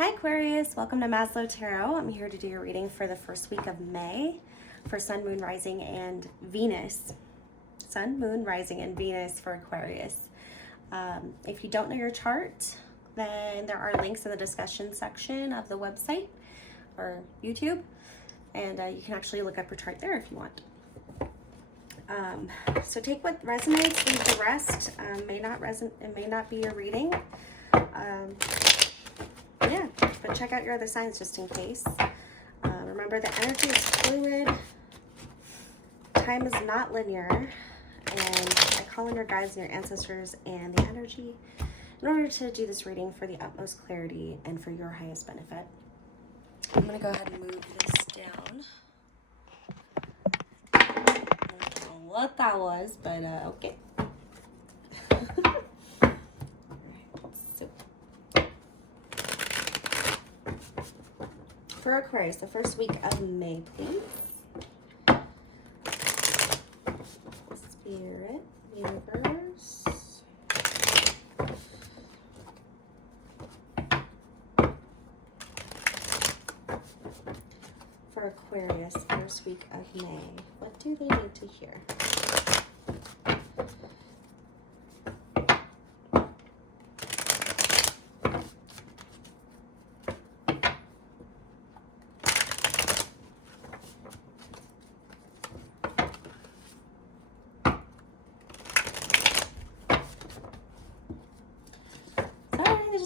Hi Aquarius, welcome to Maslow Tarot. I'm here to do your reading for the first week of May for Sun, Moon, Rising, and Venus. Sun, Moon, Rising, and Venus for Aquarius. If you don't know your chart, then there are links in the discussion section of the website or YouTube, and you can actually look up your chart there if you want. So take what resonates, leave the rest. It may not be your reading. Yeah, but check out your other signs just in case. Remember, the energy is fluid. Time is not linear. And I call in your guides and your ancestors and the energy in order to do this reading for the utmost clarity and for your highest benefit. I'm going to go ahead and move this down. I don't know what that was, but okay. For Aquarius, the first week of May, please. Spirit, universe. For Aquarius, first week of May, what do they need to hear?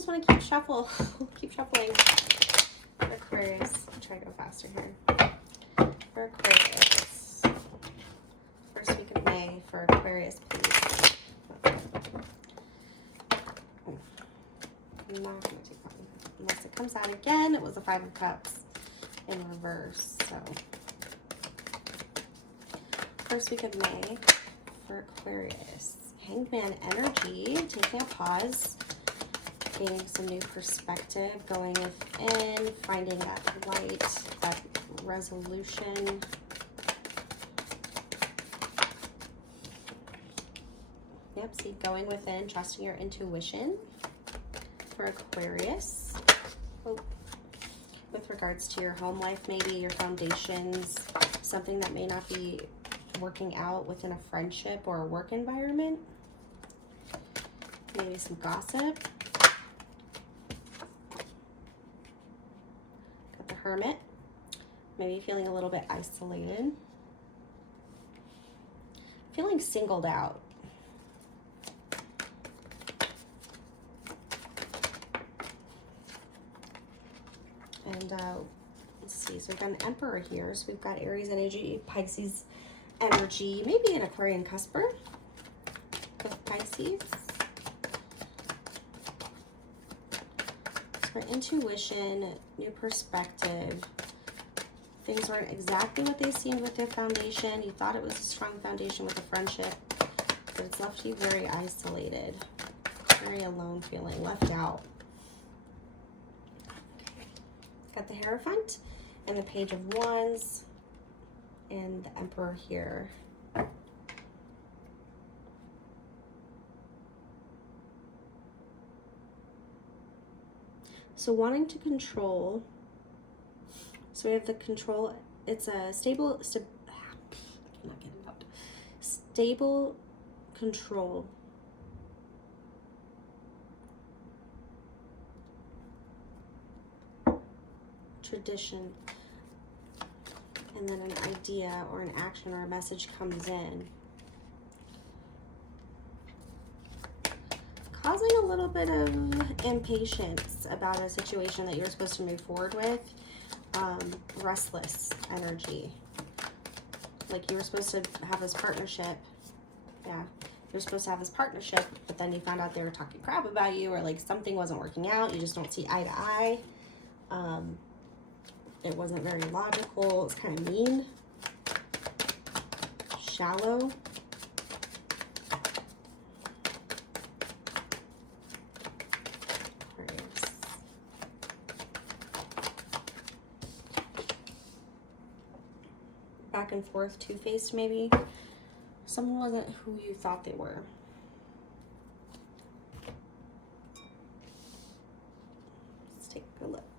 Want to keep shuffling. For Aquarius, I'll try to go faster here. For Aquarius, first week of May, for Aquarius, please. I'm not going to take that one unless it comes out again. It was the Five of Cups in reverse. So, first week of May for Aquarius, Hangman energy, taking a pause. Gaining some new perspective, going within, finding that light, that resolution. Yep, see, going within, trusting your intuition for Aquarius. Oh. With regards to your home life, maybe your foundations, something that may not be working out within a friendship or a work environment. Maybe some gossip. Hermit, maybe feeling a little bit isolated, feeling singled out. And let's see, so we've got an Emperor here, so we've got Aries energy, Pisces energy, maybe an Aquarian cusper with Pisces. For intuition, new perspective. Things weren't exactly what they seemed with their foundation. You thought it was a strong foundation with a friendship, but it's left you very isolated, very alone feeling, left out. Got the Hierophant and the Page of Wands and the Emperor here. So wanting to control, so we have the control, it's a stable control. Tradition. And then an idea or an action or a message comes in. Causing a little bit of impatience about a situation that you're supposed to move forward with. Restless energy. Like you were supposed to have this partnership. Yeah, you're supposed to have this partnership, but then you found out they were talking crap about you, or like something wasn't working out. You just don't see eye to eye. It wasn't very logical. It's kind of mean. Shallow. Back and forth, two-faced maybe. Someone wasn't who you thought they were. Let's take a look.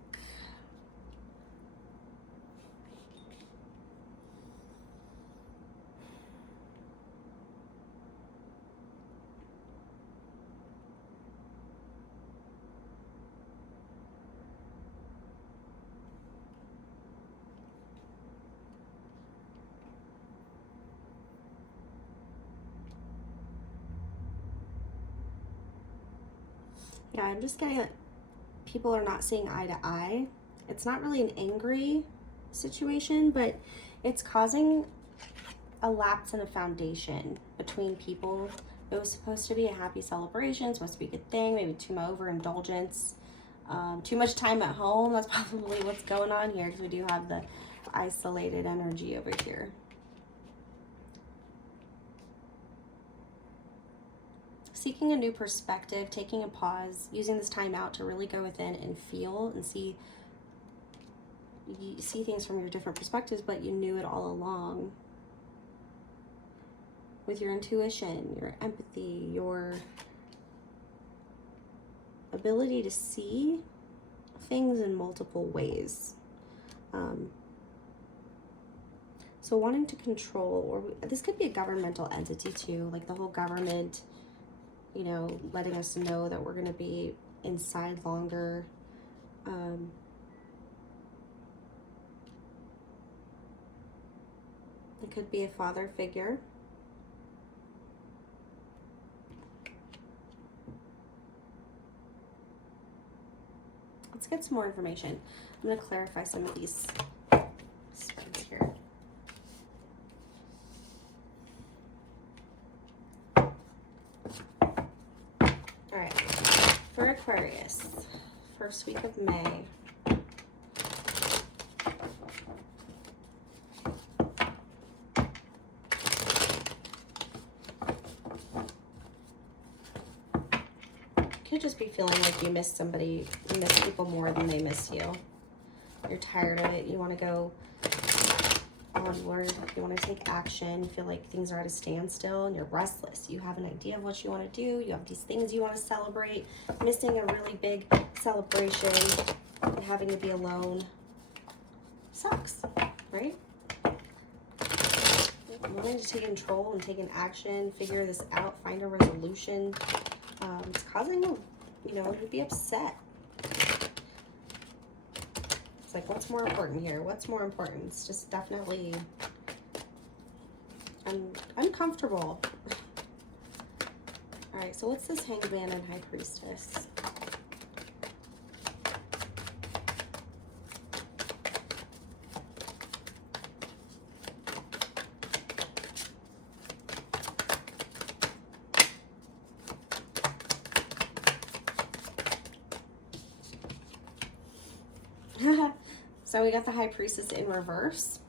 Yeah, I'm just getting that people are not seeing eye to eye. It's not really an angry situation, but it's causing a lapse in a foundation between people. It was supposed to be a happy celebration, supposed to be a good thing, maybe too much overindulgence, too much time at home. That's probably what's going on here, because we do have the isolated energy over here. Seeking a new perspective, taking a pause, using this time out to really go within and feel and see things from your different perspectives, but you knew it all along. With your intuition, your empathy, your ability to see things in multiple ways. So wanting to control, or this could be a governmental entity too, like the whole government, you know, letting us know that we're going to be inside longer. It could be a father figure. Let's get some more information. I'm going to clarify some of these spreads here. All right, for Aquarius, first week of May. Could just be feeling like you miss somebody, you miss people more than they miss you. You're tired of it. You want to go onward. You want to take action. You feel like things are at a standstill and you're restless. You have an idea of what you want to do. You have these things you want to celebrate. Missing a really big celebration and having to be alone sucks, right? Wanting to take control and take an action, figure this out, find a resolution. It's causing you, you know, to be upset. It's like, what's more important here? What's more important? It's just definitely uncomfortable. All right, so what's this Hanged Man and High Priestess? So we got the High Priestess in reverse.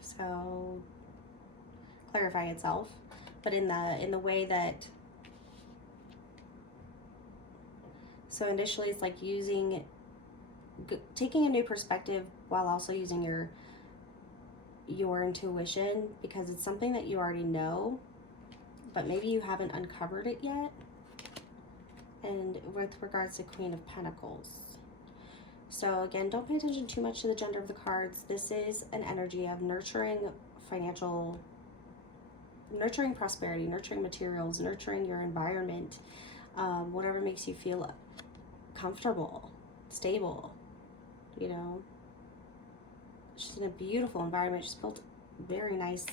So clarify itself, but in the way that, so initially it's like taking a new perspective while also using your intuition, because it's something that you already know, but maybe you haven't uncovered it yet. And with regards to Queen of Pentacles. So again, don't pay attention too much to the gender of the cards. This is an energy of nurturing prosperity, nurturing materials, nurturing your environment, whatever makes you feel comfortable, stable, you know. She's in a beautiful environment. She's built a very nice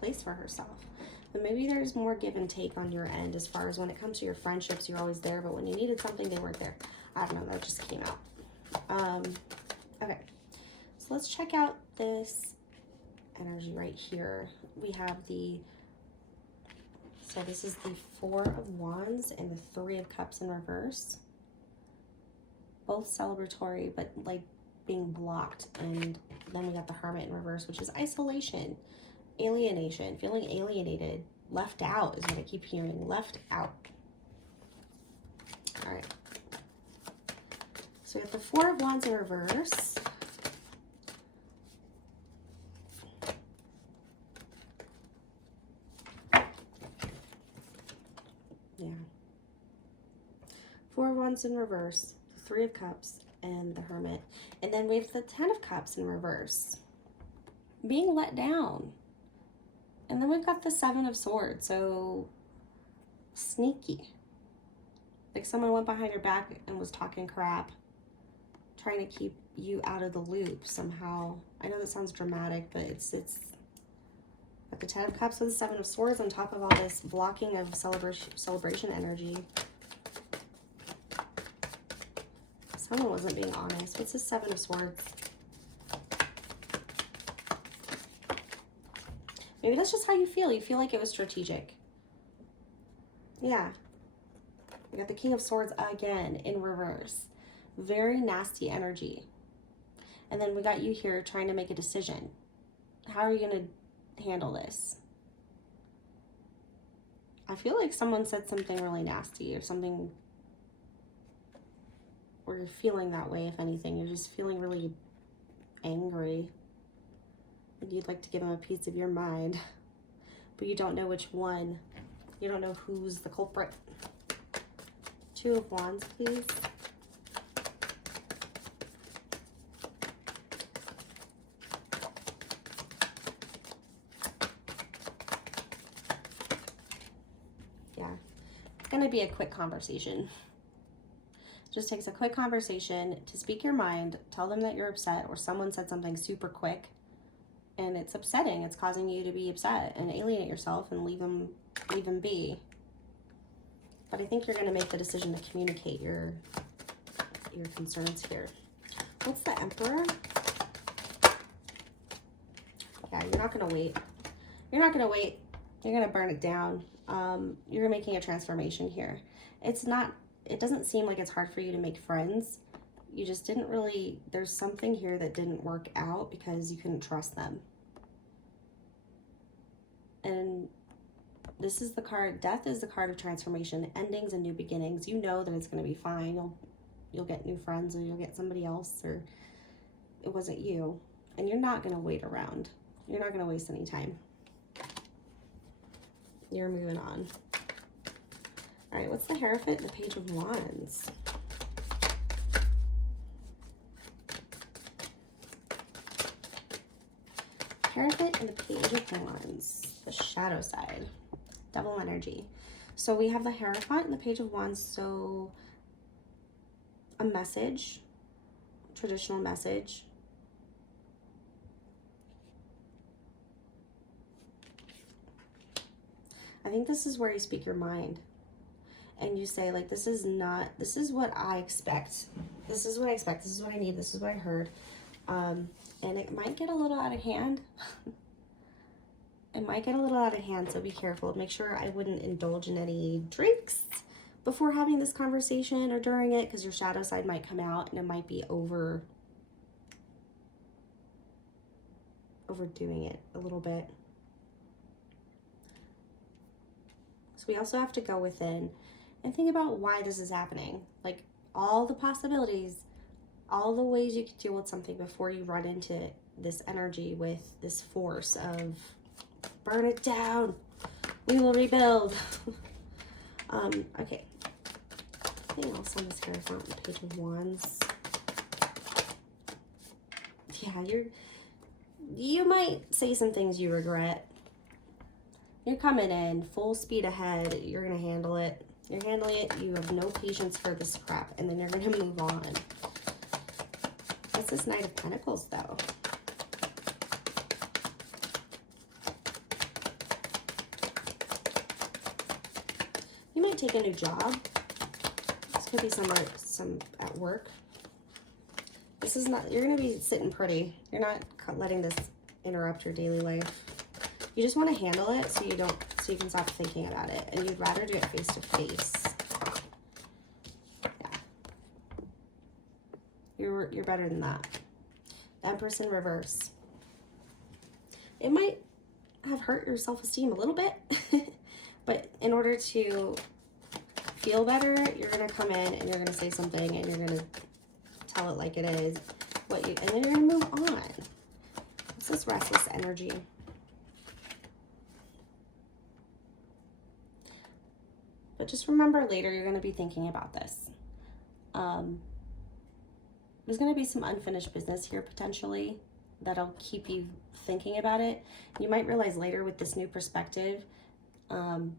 place for herself. But maybe there's more give and take on your end as far as when it comes to your friendships, you're always there, but when you needed something, they weren't there. I don't know, that just came out. Okay, so let's check out this energy right here. We have so this is the Four of Wands and the Three of Cups in reverse. Both celebratory, but like being blocked. And then we got the Hermit in reverse, which is isolation. Alienation, feeling alienated, left out is what I keep hearing, left out. All right. So we have the Four of Wands in reverse. Yeah. Four of Wands in reverse, the Three of Cups, and the Hermit. And then we have the Ten of Cups in reverse. Being let down. And then we've got the Seven of Swords, so sneaky. Like someone went behind your back and was talking crap, trying to keep you out of the loop somehow. I know that sounds dramatic, but Got the 10 of Cups with the 7 of Swords on top of all this blocking of celebration energy. Someone wasn't being honest. What's the 7 of Swords? Maybe that's just how you feel. You feel like it was strategic. Yeah. We got the King of Swords again in reverse. Very nasty energy. And then we got you here trying to make a decision. How are you going to handle this? I feel like someone said something really nasty or something, or you're feeling that way, if anything. You're just feeling really angry. You'd like to give them a piece of your mind, but you don't know which one. You don't know who's the culprit. 2 of Wands, please. Yeah, it's going to be a quick conversation. It just takes a quick conversation to speak your mind, tell them that you're upset, or someone said something super quick and it's upsetting. It's causing you to be upset and alienate yourself and leave them be. But I think you're going to make the decision to communicate your concerns here. What's the Emperor? Yeah, you're not going to wait. You're not going to wait. You're going to burn it down. You're making a transformation here. It doesn't seem like it's hard for you to make friends. You just didn't really, there's something here that didn't work out because you couldn't trust them. And this is the card, Death is the card of transformation, endings and new beginnings. You know that it's going to be fine. You'll get new friends, or you'll get somebody else, or it wasn't you. And you're not going to wait around. You're not going to waste any time. You're moving on. All right, what's the Hierophant and the Page of Wands? Hierophant and the Page of Wands, the shadow side, double energy. So we have the Hierophant and the Page of Wands. So a message, traditional message. I think this is where you speak your mind and you say, like, this is what I expect. This is what I expect. This is what I need. This is what I heard. And it might get a little out of hand. It might get a little out of hand, so be careful. Make sure I wouldn't indulge in any drinks before having this conversation or during it, because your shadow side might come out and it might be overdoing it a little bit. So we also have to go within and think about why this is happening. Like, all the possibilities, all the ways you could deal with something before you run into this energy with this force of burn it down, we will rebuild. Okay. Anything else on this Hierophant and Page of Wands? Yeah, you might say some things you regret. You're coming in full speed ahead. You're going to handle it. You're handling it. You have no patience for this crap. And then you're going to move on. What's this Knight of Pentacles, though? You might take a new job. This could be some at work. This is not, you're going to be sitting pretty. You're not letting this interrupt your daily life. You just want to handle it so you can stop thinking about it, and you'd rather do it face to face. Yeah. You're better than that. The Empress in reverse. It might have hurt your self-esteem a little bit, but in order to feel better, you're going to come in and you're going to say something and you're going to tell it like it is, and then you're going to move on. What's this restless energy? But just remember, later you're going to be thinking about this. There's going to be some unfinished business here potentially that'll keep you thinking about it. You might realize later with this new perspective, you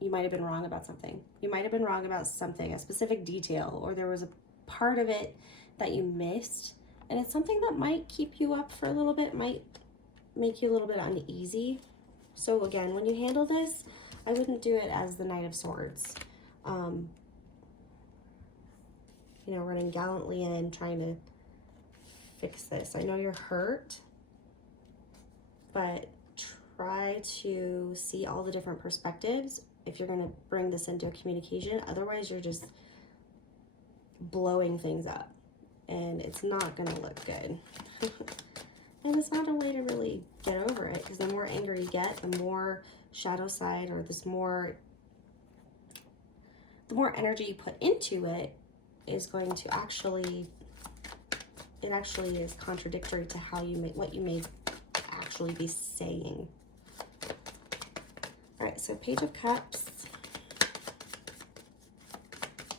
might have been wrong about something. You might have been wrong about something, a specific detail, or there was a part of it that you missed. And it's something that might keep you up for a little bit, might make you a little bit uneasy. So again, when you handle this, I wouldn't do it as the Knight of Swords. You know, running gallantly in, trying to fix this. I know you're hurt, but try to see all the different perspectives if you're going to bring this into a communication. Otherwise, you're just blowing things up, and it's not going to look good. And it's not a way to really get over it, because the more anger you get, the more shadow side, or the more energy you put into it is going to actually is contradictory to how you what you may actually be saying. All right, so Page of Cups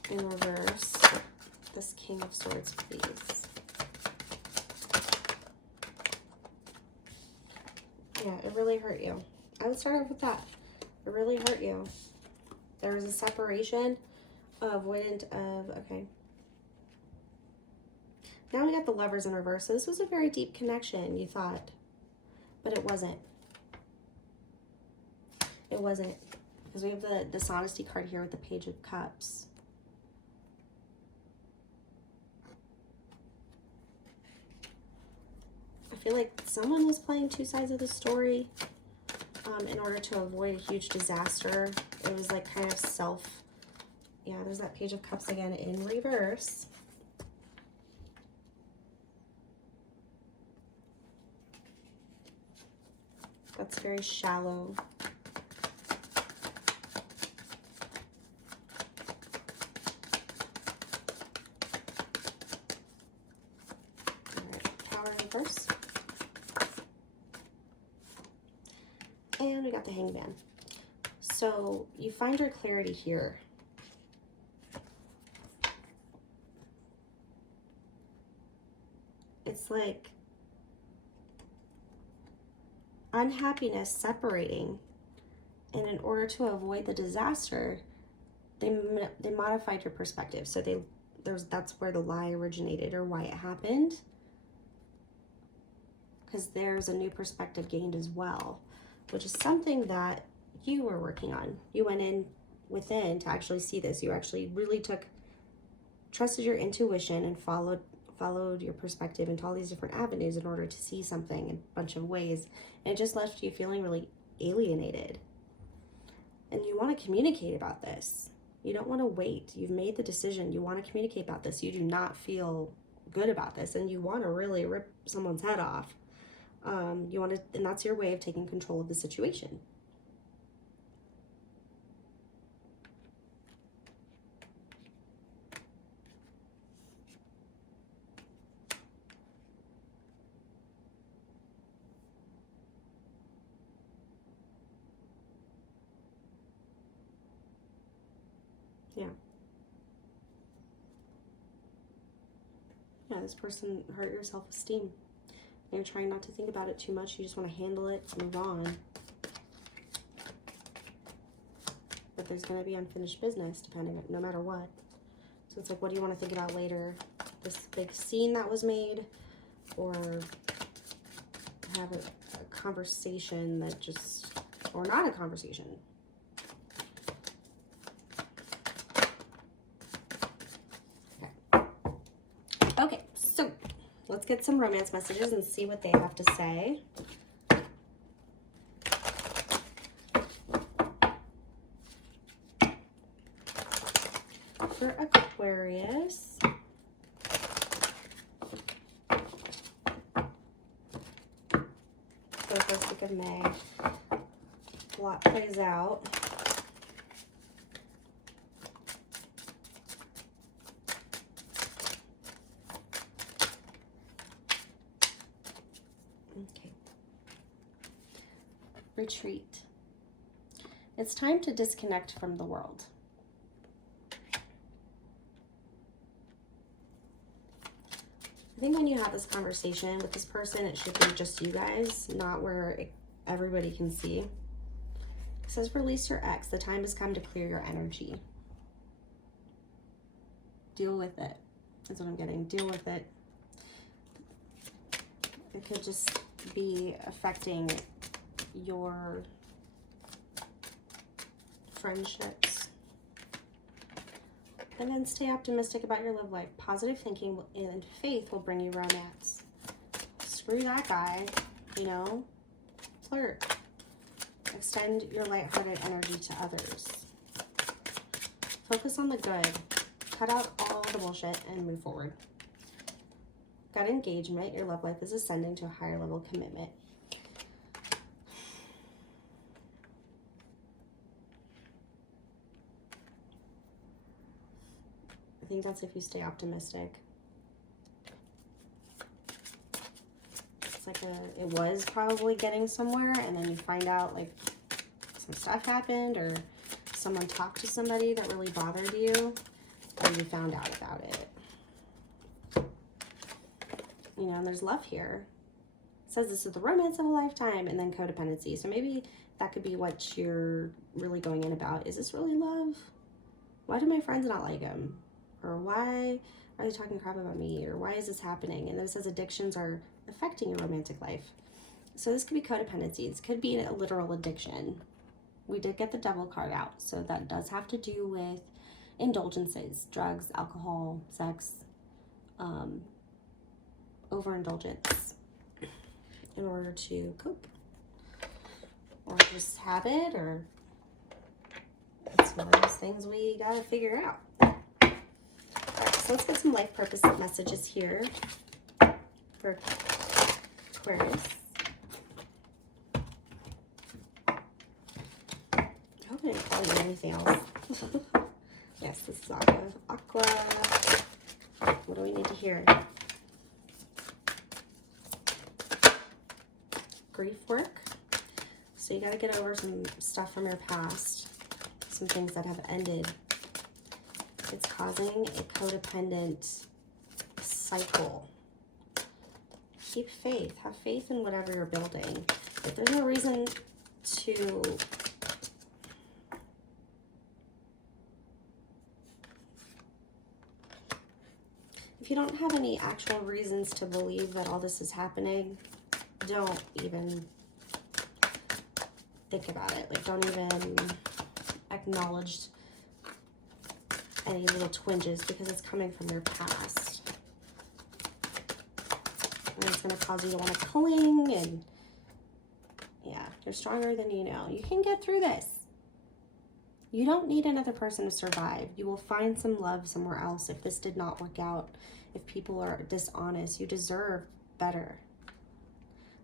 in reverse. This King of Swords, please. Yeah, it really hurt you. I would start off with that. It really hurt you. There was a separation, avoidant of, okay. Now we got the Lovers in reverse. So this was a very deep connection, you thought, but it wasn't. It wasn't, because we have the dishonesty card here with the Page of Cups. I feel like someone was playing two sides of the story in order to avoid a huge disaster. It was like kind of yeah, there's that Page of Cups again in reverse. That's very shallow. All right, Tower in reverse. And we got the Hangman. So you find your clarity here. It's like unhappiness separating, and in order to avoid the disaster, they modified your perspective. So that's where the lie originated, or why it happened, because there's a new perspective gained as well, which is something that you were working on. You went in within to actually see this. You actually really trusted your intuition and followed your perspective into all these different avenues in order to see something in a bunch of ways, and it just left you feeling really alienated. And you want to communicate about this. You don't want to wait. You've made the decision. You want to communicate about this. You do not feel good about this, and you want to really rip someone's head off. And that's your way of taking control of the situation. Yeah, this person hurt your self-esteem. You're trying not to think about it too much. You just want to handle it, move on. But there's going to be unfinished business, no matter what. So it's like, what do you want to think about later? This big scene that was made, or have a conversation that or not a conversation. Okay, so let's get some romance messages and see what they have to say. For Aquarius. For the first week of May. A lot plays out. Okay. Retreat. It's time to disconnect from the world. I think when you have this conversation with this person, it should be just you guys, not where everybody can see. It says, release your ex. The time has come to clear your energy. Deal with it. That's what I'm getting. Deal with it. It could just be affecting your friendships. And then stay optimistic about your love life. Positive thinking and faith will bring you romance. Screw that guy, you know. Flirt. Extend your lighthearted energy to others. Focus on the good. Cut out all the bullshit and move forward. Got engagement. Your love life is ascending to a higher level of commitment. I think that's if you stay optimistic. It's like it was probably getting somewhere, and then you find out like some stuff happened, or someone talked to somebody that really bothered you, and you found out about it. You know, and there's love here. It says this is the romance of a lifetime, and then codependency. So maybe that could be what you're really going in about. Is this really love? Why do my friends not like him? Or why are they talking crap about me? Or why is this happening? And then it says addictions are affecting your romantic life. So this could be codependency. This could be a literal addiction. We did get the devil card out. So that does have to do with indulgences, drugs, alcohol, sex, overindulgence in order to cope. Or just habit, or it's one of those things we gotta figure out. Alright, so let's get some life purpose messages here for Aquarius. I hope I didn't call you anything else. Yes, this is Aqua. What do we need to hear? Grief work. So you got to get over some stuff from your past, some things that have ended. It's causing a codependent cycle. Keep faith. Have faith in whatever you're building. If there's no reason to if you don't have any actual reasons to believe that all this is happening, don't even think about it. Like, don't even acknowledge any little twinges, because it's coming from your past. And it's going to cause you to want to cling, and yeah, you're stronger than you know. You can get through this. You don't need another person to survive. You will find some love somewhere else if this did not work out. If people are dishonest, you deserve better.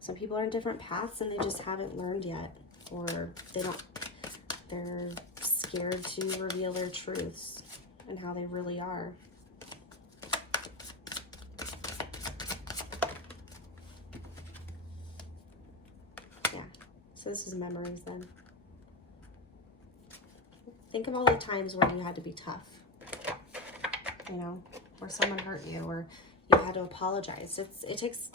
Some people are in different paths and they just haven't learned yet, or they're scared to reveal their truths and how they really are. Yeah, so this is memories then. Think of all the times where you had to be tough, you know, where someone hurt you, or you had to apologize. It takes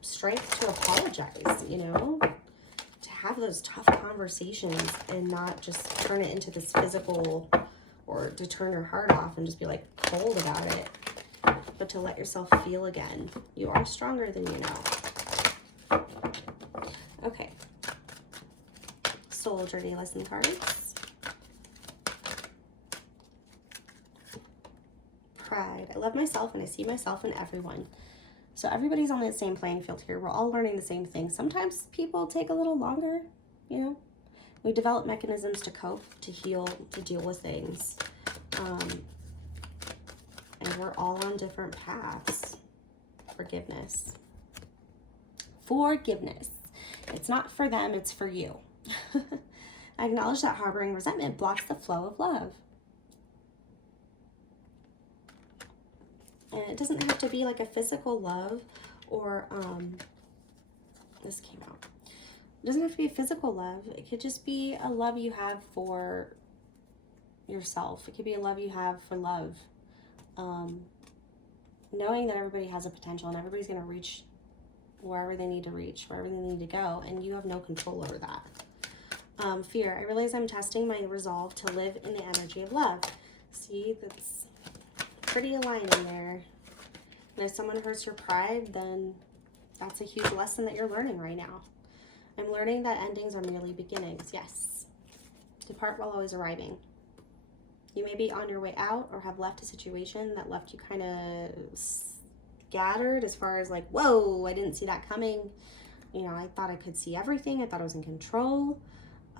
strength to apologize, you know, to have those tough conversations and not just turn it into this physical, or to turn your heart off and just be like cold about it, but to let yourself feel again. You are stronger than you know. Okay. Soul Journey lesson cards. Pride. I love myself and I see myself in everyone. So everybody's on the same playing field here. We're all learning the same thing. Sometimes people take a little longer, you know. We develop mechanisms to cope, to heal, to deal with things. And we're all on different paths. Forgiveness. Forgiveness. It's not for them, it's for you. I acknowledge that harboring resentment blocks the flow of love. And it doesn't have to be like a physical love, or, this came out. It doesn't have to be a physical love. It could just be a love you have for yourself. It could be a love you have for love. Knowing that everybody has a potential and everybody's going to reach wherever they need to reach, wherever they need to go, and you have no control over that. Fear. I realize I'm testing my resolve to live in the energy of love. See, that's pretty aligning there. And if someone hurts your pride, then That's a huge lesson that you're learning right now. I'm learning that endings are merely beginnings. Yes. Depart while always arriving. You may be on your way out or have left a situation that left you kind of scattered as far as like, whoa, I didn't see that coming. You know, I thought I could see everything. I thought I was in control.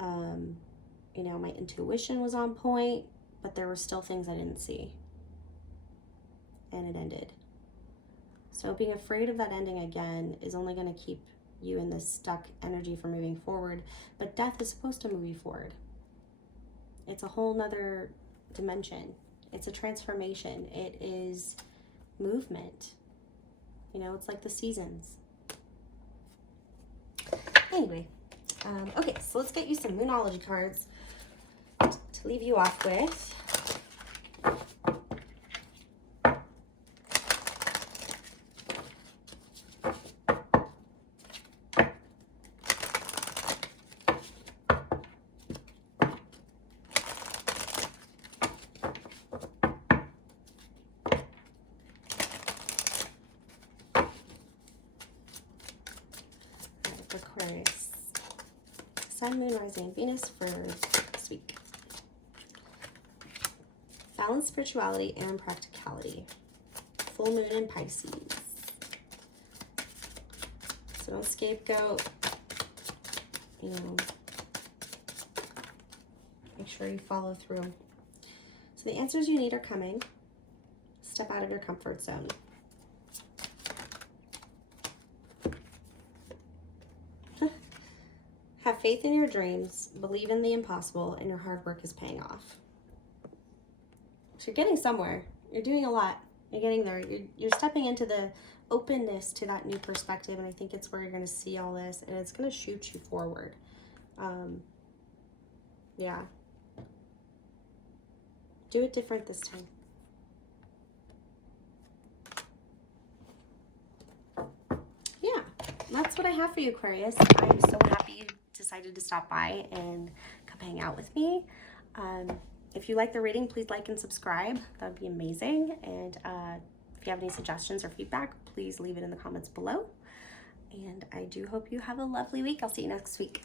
You know, my intuition was on point, but there were still things I didn't see. And it ended. So being afraid of that ending again is only going to keep you in this stuck energy for moving forward. But death is supposed to move you forward. It's a whole nother dimension. It's a transformation. It is movement. You know, it's like the seasons. Anyway, okay, so let's get you some Moonology cards to leave you off with. Aquarius. Sun, Moon, Rising, Venus for this week. Balance spirituality and practicality. Full moon in Pisces. So don't scapegoat. You know, make sure you follow through. So the answers you need are coming. Step out of your comfort zone. Have faith in your dreams, believe in the impossible, and your hard work is paying off. So you're getting somewhere. You're doing a lot. You're getting there. You're stepping into the openness to that new perspective, and I think it's where you're going to see all this, and it's going to shoot you forward. Yeah. Do it different this time. Yeah, that's what I have for you, Aquarius. I'm so happy you decided to stop by and come hang out with me. If you like the reading, please like and subscribe. That would be amazing. And if you have any suggestions or feedback, please leave it in the comments below. And I do hope you have a lovely week. I'll see you next week.